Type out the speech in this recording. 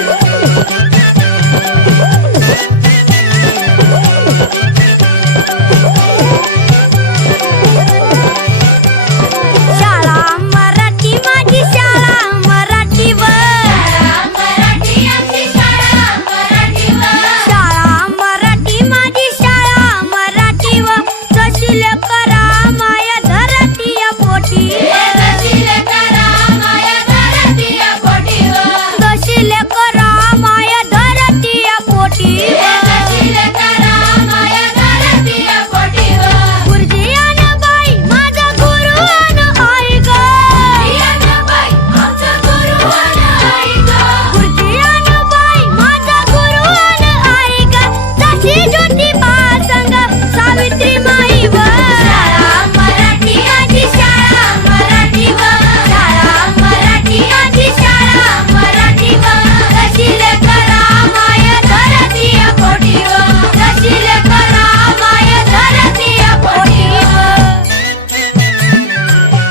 Oh, Jordi